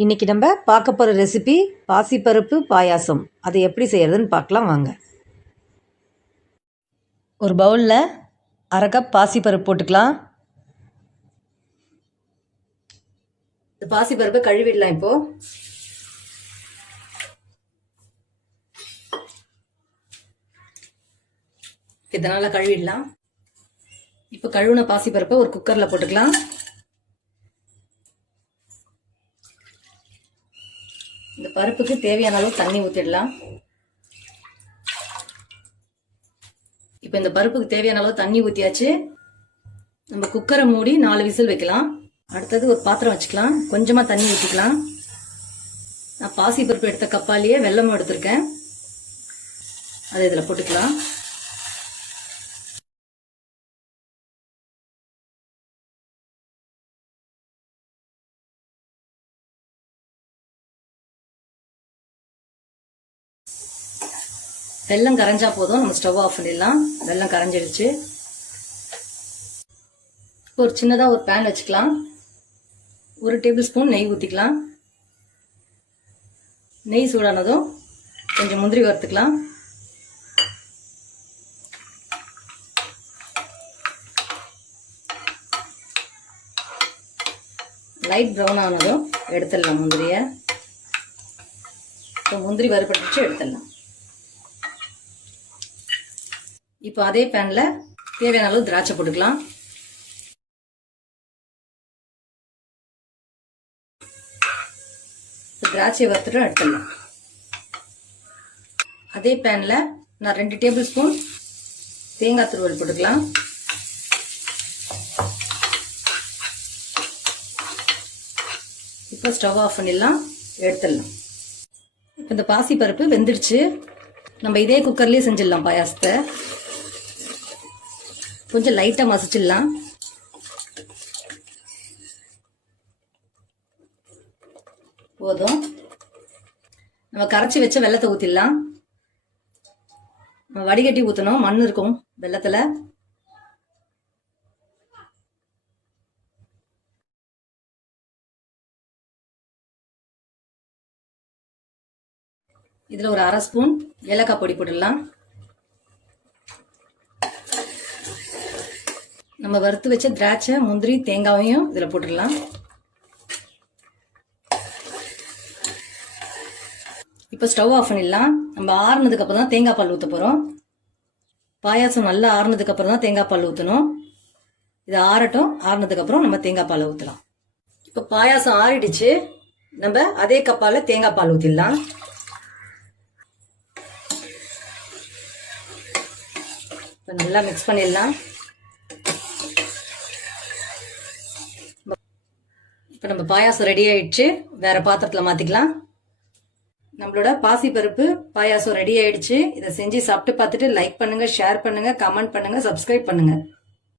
இன்றைக்கி நம்ம பார்க்க போகிற ரெசிபி பாசிப்பருப்பு பாயாசம். அதை எப்படி செய்கிறதுன்னு பார்க்கலாம் வாங்க. ஒரு பவுலில் அரை கப் பாசிப்பருப்பு போட்டுக்கலாம். இந்த பாசிப்பருப்பை கழுவிடலாம். இப்போது இதனால் கழுவிடலாம். இப்போ கழுவுன பாசிப்பருப்பை ஒரு குக்கரில் போட்டுக்கலாம். இந்த பருப்புக்கு தேவையான அளவு தண்ணி ஊற்றிடலாம். இப்போ இந்த பருப்புக்கு தேவையான அளவு தண்ணி ஊற்றியாச்சு. நம்ம குக்கரை மூடி 4 விசில் வைக்கலாம். அடுத்தது ஒரு பாத்திரம் வச்சுக்கலாம். கொஞ்சமாக தண்ணி ஊற்றிக்கலாம். நான் பாசி பருப்பு எடுத்த கப்பாலேயே வெல்லமும் எடுத்திருக்கேன். அதை இதில் போட்டுக்கலாம். வெல்லம் கரைஞ்சா போதும், நம்ம ஸ்டவ் ஆஃப் பண்ணிடலாம். வெல்லம் கரைஞ்சிடுச்சு. இப்போ ஒரு சின்னதாக ஒரு பேன் வச்சுக்கலாம். 1 டேபிள் ஸ்பூன் நெய் ஊற்றிக்கலாம். நெய் சூடானதும் கொஞ்சம் முந்திரி வறுத்துக்கலாம். லைட் ப்ரௌன் ஆனதும் எடுத்துடலாம் முந்திரியை. இப்போ முந்திரி வறுபட்டுச்சு, எடுத்துடலாம். இப்போ அதே பேனில் தேவையான அளவு திராட்சை போட்டுக்கலாம். திராட்சை வறுத்துட்டு எடுத்துடலாம். அதே பேனில் நான் 2 டேபிள் ஸ்பூன் தேங்காய் துருவல் போட்டுக்கலாம். இப்போ ஸ்டவ் ஆஃப் பண்ணிடலாம், எடுத்துடலாம். இப்போ இந்த பாசி பருப்பு வெந்துடுச்சு. நம்ம இதே குக்கர்லேயே செஞ்சிடலாம் பாயாசத்தை. கொஞ்சம் லைட்டாக மசிச்சிடலாம். போதும். நம்ம கரைச்சி வச்ச வெள்ளத்தை ஊற்றிடலாம். நம்ம வடிகட்டி ஊற்றணும், மண் இருக்கும் வெள்ளத்தில். இதில் ஒரு 1/2 ஸ்பூன் ஏலக்காய் பொடி போட்டுடலாம். நம்ம வறுத்து வச்ச திராட்சை, முந்திரி, தேங்காயையும் இதில் போட்டுடலாம். இப்போ ஸ்டவ் ஆஃப் பண்ணிடலாம். நம்ம ஆறுனதுக்கு அப்புறம் தான் தேங்காய் பால் ஊற்ற போகிறோம். பாயாசம் நல்லா ஆறுனதுக்கு அப்புறம் தான் தேங்காய் பால் ஊற்றணும். இது ஆறட்டும். ஆறுனதுக்கு அப்புறம் நம்ம தேங்காய் பாலை ஊற்றலாம். இப்போ பாயாசம் ஆறிடுச்சு. நம்ம அதே கப்பால் தேங்காய் பால் ஊற்றிடலாம். இப்போ நல்லா மிக்ஸ் பண்ணிடலாம். இப்போ நம்ம பாயாசம் ரெடி ஆயிடுச்சு. வேற பாத்திரத்தில் மாற்றிக்கலாம். நம்மளோட பாசிப்பருப்பு பாயாசம் ரெடி ஆயிடுச்சு. இதை செஞ்சு சாப்பிட்டு பார்த்துட்டு லைக் பண்ணுங்க, ஷேர் பண்ணுங்க, கமெண்ட் பண்ணுங்க, சப்ஸ்கிரைப் பண்ணுங்க.